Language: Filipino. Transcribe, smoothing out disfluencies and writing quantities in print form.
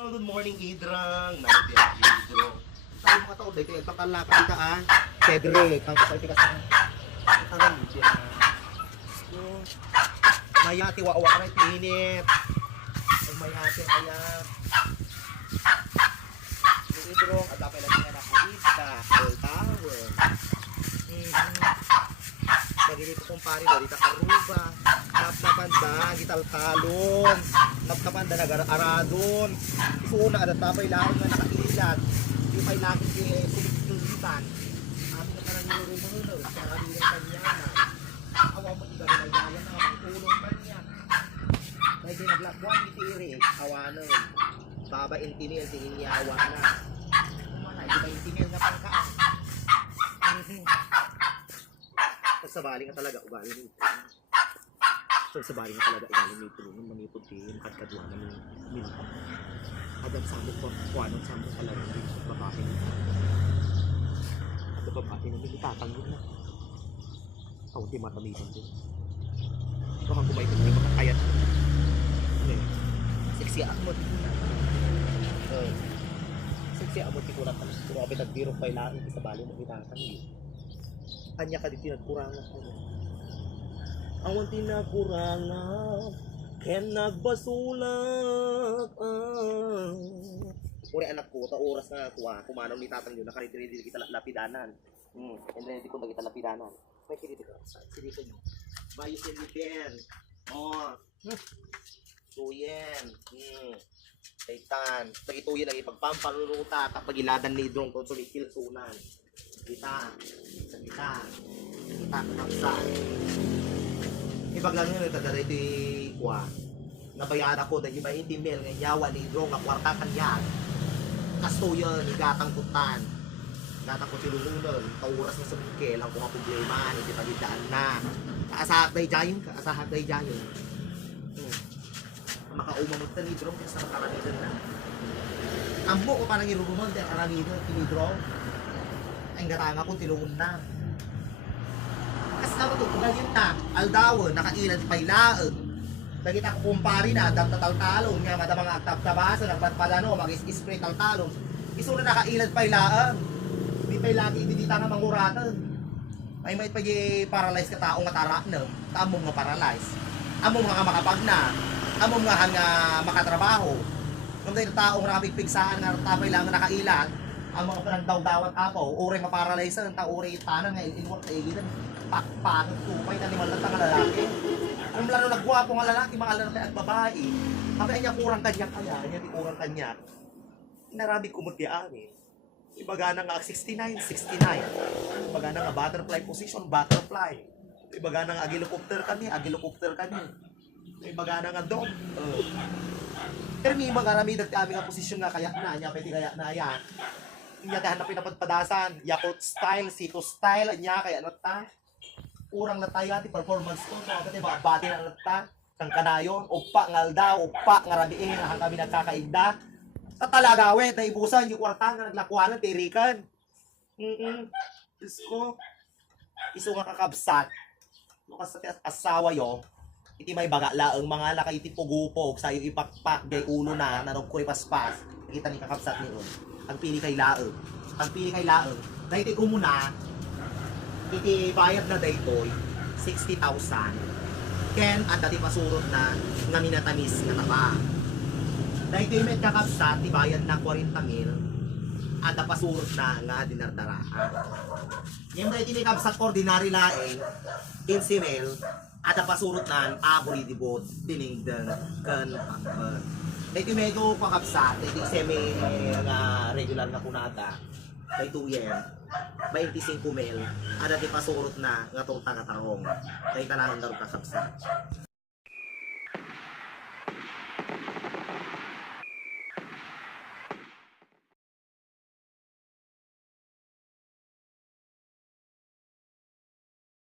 Oh, good morning, Idrang. Natin ang Idro. Tayo mga tao, dahil nagpakalakad ka Cedric, ang kapag ka sa ang media na. Mayati, wawa ka na pinit. Ang mayati, ayan. Yung Idrang, at dapat lang nga nakakita. All tower. Pagilito kong pari, dito karuba. Napnapanda, gitaltalon. Napnapanda, nag-aradon. Isuna, at tapay lang na nakailat. Di may laki kulitan. Amin na parang nilurumulog. Karami ng kanya na. Awa mo, iba na nagdayan na ang tulong kanya. May dinaglakwan, itirik. Awanon. Baba intimil, tingin niya awa na. Kumana, di ba intimil na pangkaan? Sabali nga talaga ugali nito. Sabali nga talaga ugali nito. Nung manipod kayo, nakadkadwa na ng minta. Agad sabot ko, kuwanong sabot talaga nito. Babae nito. At babae na nilitatanggot na. Ako di matamitan din. Ito kang kumain na makakayat. Siksi akmot. Siksi akmot ikulat ka na. Pero kapit nagdirok pa ilaan, sabali mo itatanggot. Kanya ka di tinagkurangan kanya. Awan tinagkurangan ken nagbasulak Uri anak ko, ta oras na kuha, kumanaw ni tatang yun, nakariti kita lapidanan. And then, di ko na kita lapidanan. May kiriti ka, sige ko nyo. Bayos yan din. Tuyen. Kaitan. Pagituyen lagi pagpampaluruta, kapag iladan ni Idrong, kung sumikil sunan. Kita kamsa. Ibaglang nyo tadari iti kuha. Nabayaan ako dahil iba itimel ng yawa ni Idrong na kwarta kanyan. Kasto yun, igatang tutan. Gatang ko tilulungan. Tauras na sa bukil ang mga problema. Hindi pagidaan na. Kaasahak day jayon ka. Kaasahak day jayon. Makaumamot na ni Idrong kasi sa karamidan na. Ambo ko parang irurumon dahil karamidan ni Idrong. Ang garanga ko tilungon na. Kasi naman ito, kung ganyan na, aldawon, nakailan pailaan. Nagita ko kumpari na, dagtatal-talon, nga mada mga agtab-tabasa, nagpadpadano, mag-spray tal-talon. Iso na nakailan pailaan. Di pailagi, hindi dita nga manguratan. Ay may pag-paralyze ka taong matara na, tamong nga paralyze. Among nga makapag na, among nga makatrabaho. Kung tayo taong nakapigpigsaan nga tapay lang nakailan, ang mga panagdaw-dawat ako, uri maparalyze ang uri tanang nga inuwag na igilan. Pakpanot tupay na liman lang ang lalaki. Kung lalo nagwapo nga lalaki, mga lalaki at babae, kaya niya kurang kanya kaya, niya di kurang kanya. Inarabi kumutiyaanin. Ibaga na nga 69. Ibaga na nga butterfly position, butterfly. Ibaga na nga agilocopter kami. Ibaga na nga dog. Pero may mga rami dagti aming nga posisyon nga kaya na, niya pwede kaya na yan. Niya tahan na pinapadpadasan, Yakult style, Sito style, niya kaya nata. Urang nataya ti performance ko, so agad ba bati na nata, kang kanayon, upa ngalda, upa nga rabiin, ang kami nagkakaigda. Sa talagawe, na ibusan yung kwarta nga naglakuanan, tirikan. Diyos ko, iso nga kakabsat. Lukas sa asawa yo, iti may baga laang mga lakay iti pugupog, sayo ipakpak, gay ulo na, nanong kuripaspas, nakita ni kakabsat ni Ron. Ang pili kay laang. Dahil iti kumuna, iti bayad na daytoy, 60,000. Ken, at dati masurot na, nga minatamis nga taba. Dahil iti may kakabsat, iti bayad na 40,000, at pasurot na nga dinardaraan. Yung dahil iti may kakabsat ordinary laeng, 15,000, at pasurot na, abuli di bod, tinigdan, kan pangpan. Dahil medyo kakabsat, dahil semi regular na kunada, dahil 2 yen, 25,000, at dahil pasurot na, nga itong taga-tarong, dahil tanahon na rin kakabsat.